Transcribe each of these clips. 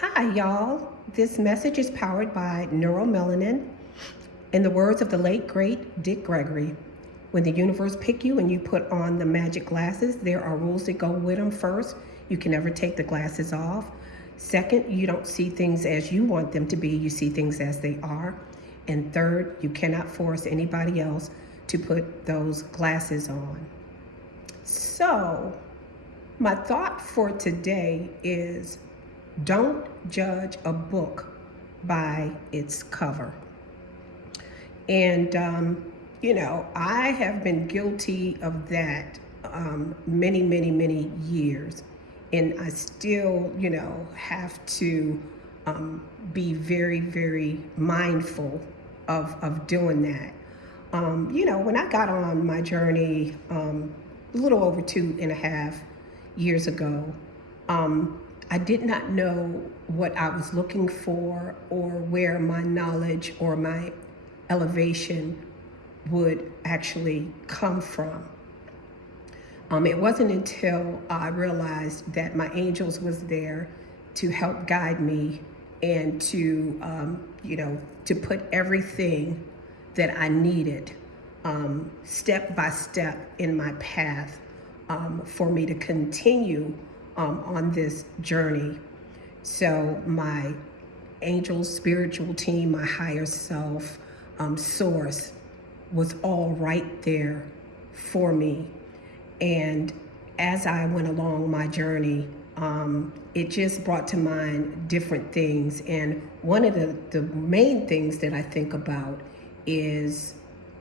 Hi, y'all. This message is powered by Neuromelanin. In the words of the late, great Dick Gregory, when the universe pick you and you put on the magic glasses, there are rules that go with them. First, you can never take the glasses off. Second, you don't see things as you want them to be, you see things as they are. And third, you cannot force anybody else to put those glasses on. So, my thought for today is don't judge a book by its cover. And, I have been guilty of that many, many, many years. And I still, have to be very mindful of doing that. When I got on my journey a little over 2.5 years ago, I did not know what I was looking for or where my knowledge or my elevation would actually come from. It wasn't until I realized that my angels was there to help guide me and to put everything that I needed step by step in my path for me to continue on this journey. So my angels, spiritual team, my higher self, source was all right there for me. And as I went along my journey, it just brought to mind different things. And one of the main things that I think about is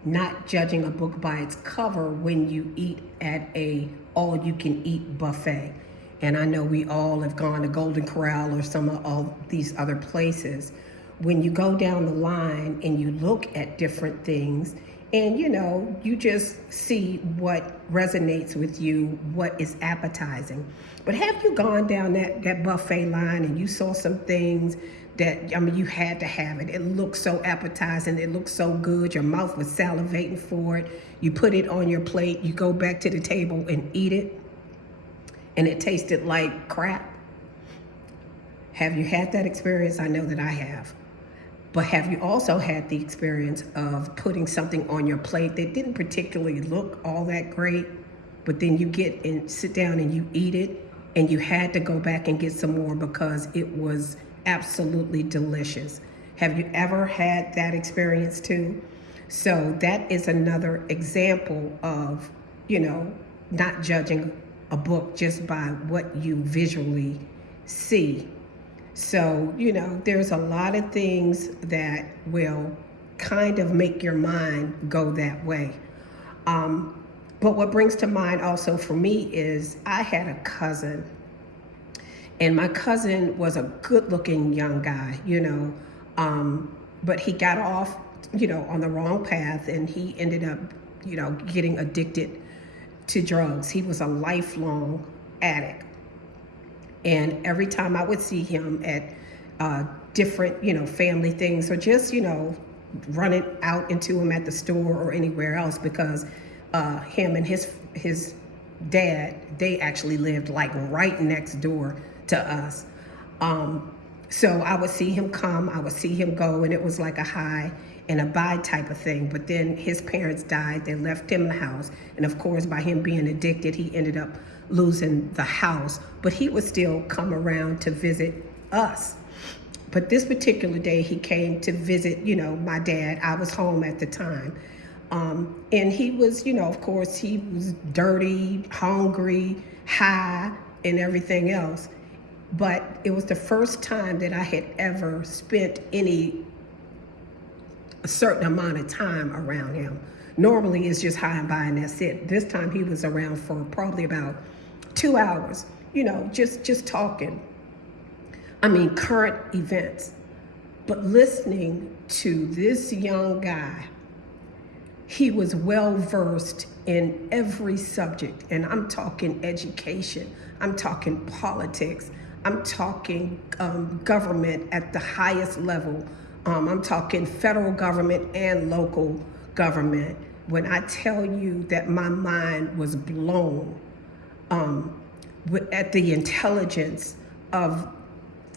not judging a book by its cover when you eat at a all-you-can-eat buffet. And I know we all have gone to Golden Corral or some of all these other places. When you go down the line and you look at different things, and you just see what resonates with you, what is appetizing. But have you gone down that buffet line and you saw some things that, you had to have it. It looked so appetizing, it looked so good, your mouth was salivating for it. You put it on your plate, you go back to the table and eat it, and it tasted like crap. Have you had that experience? I know that I have. But have you also had the experience of putting something on your plate that didn't particularly look all that great, but then you get and sit down and you eat it, and you had to go back and get some more because it was absolutely delicious? Have you ever had that experience too? So that is another example of, not judging a book just by what you visually see. So, there's a lot of things that will kind of make your mind go that way. But what brings to mind also for me is I had a cousin, and my cousin was a good looking young guy, but he got off, on the wrong path, and he ended up, getting addicted to drugs. He was a lifelong addict. And every time I would see him at different, family things, or just, running out into him at the store or anywhere else, because him and his dad, they actually lived like right next door to us. So I would see him come, I would see him go, and it was like a high and a bye type of thing. But then his parents died, they left him in the house. And of course, by him being addicted, he ended up losing the house, but he would still come around to visit us. But this particular day, he came to visit, my dad. I was home at the time. And he was, of course, he was dirty, hungry, high, and everything else. But it was the first time that I had ever spent a certain amount of time around him. Normally it's just high and by and that's it. This time he was around for probably about 2 hours, just talking. Current events. But listening to this young guy, he was well versed in every subject. And I'm talking education, I'm talking politics, I'm talking government at the highest level. I'm talking federal government and local government. When I tell you that my mind was blown at the intelligence of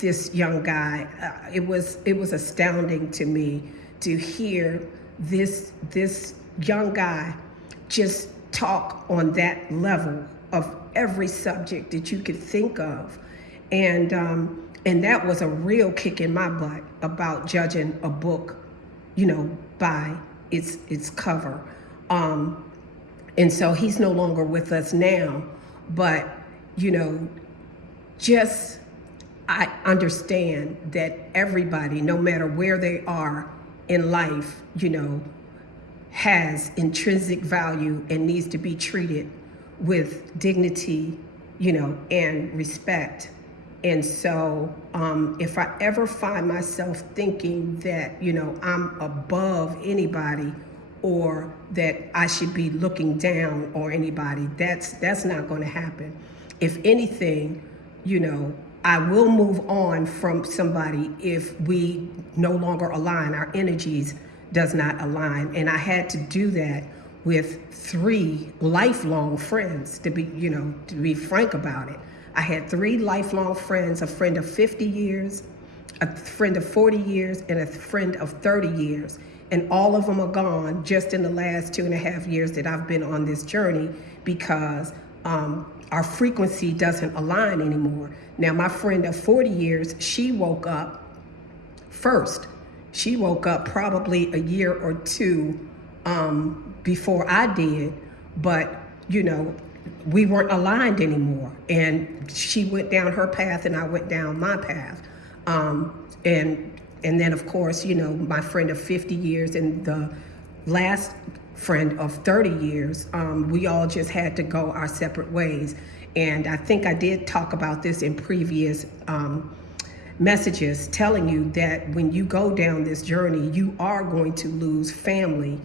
this young guy. It was astounding to me to hear this young guy just talk on that level of every subject that you could think of, and that was a real kick in my butt about judging a book, by its cover. And so he's no longer with us now, but just I understand that everybody, no matter where they are in life, has intrinsic value and needs to be treated with dignity, and respect. And so if I ever find myself thinking that, I'm above anybody or that I should be looking down on anybody, that's not going to happen. If anything, I will move on from somebody if we no longer align, our energies does not align. And I had to do that with 3 lifelong friends, to be frank about it. I had 3 lifelong friends, a friend of 50 years, a friend of 40 years, and a friend of 30 years. And all of them are gone just in the last 2.5 years that I've been on this journey, because our frequency doesn't align anymore. Now, my friend of 40 years, she woke up first. She woke up probably a year or 2 before I did, but we weren't aligned anymore. And she went down her path and I went down my path. And then, of course, my friend of 50 years and the last friend of 30 years, we all just had to go our separate ways. And I think I did talk about this in previous messages, telling you that when you go down this journey, you are going to lose family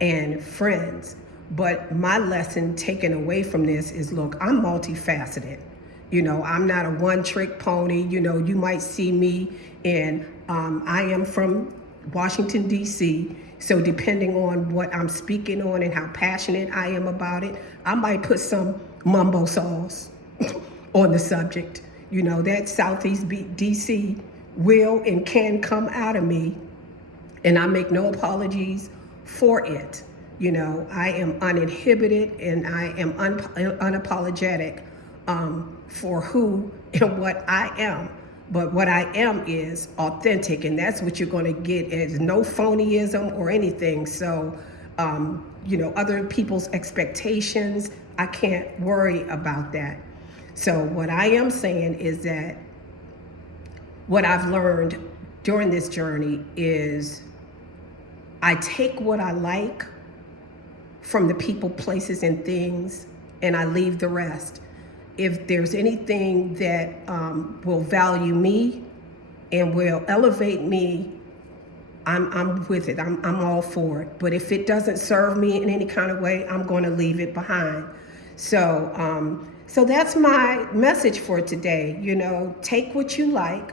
and friends. But my lesson taken away from this is, look, I'm multifaceted. I'm not a one-trick pony. You might see me, and I am from Washington, D.C., so depending on what I'm speaking on and how passionate I am about it, I might put some mumbo sauce on the subject. That Southeast D.C. will and can come out of me, and I make no apologies for it. I am uninhibited and I am unapologetic for who and what I am. But what I am is authentic, and that's what you're going to get. Is no phonyism or anything. So, other people's expectations, I can't worry about that. So what I am saying is that what I've learned during this journey is I take what I like from the people, places, and things, and I leave the rest. If there's anything that will value me and will elevate me, I'm with it. I'm all for it. But if it doesn't serve me in any kind of way, I'm going to leave it behind. So that's my message for today. Take what you like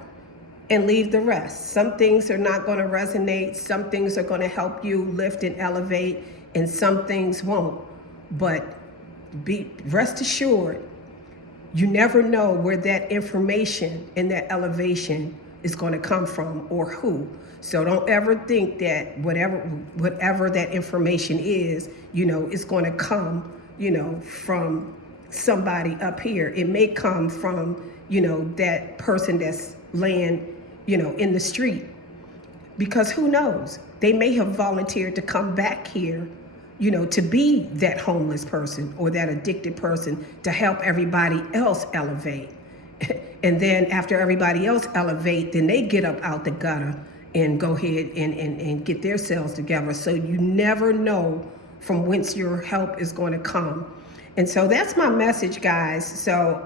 and leave the rest. Some things are not going to resonate. Some things are going to help you lift and elevate, and some things won't. But rest assured, you never know where that information and that elevation is going to come from or who. So don't ever think that whatever that information is, it's going to come, from somebody up here. It may come from, that person that's laying, in the street. Because who knows? They may have volunteered to come back here, to be that homeless person or that addicted person to help everybody else elevate. And then after everybody else elevate, then they get up out the gutter and go ahead and get their selves together. So you never know from whence your help is going to come. And so that's my message, guys. So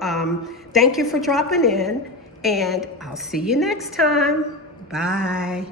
thank you for dropping in, and I'll see you next time. Bye.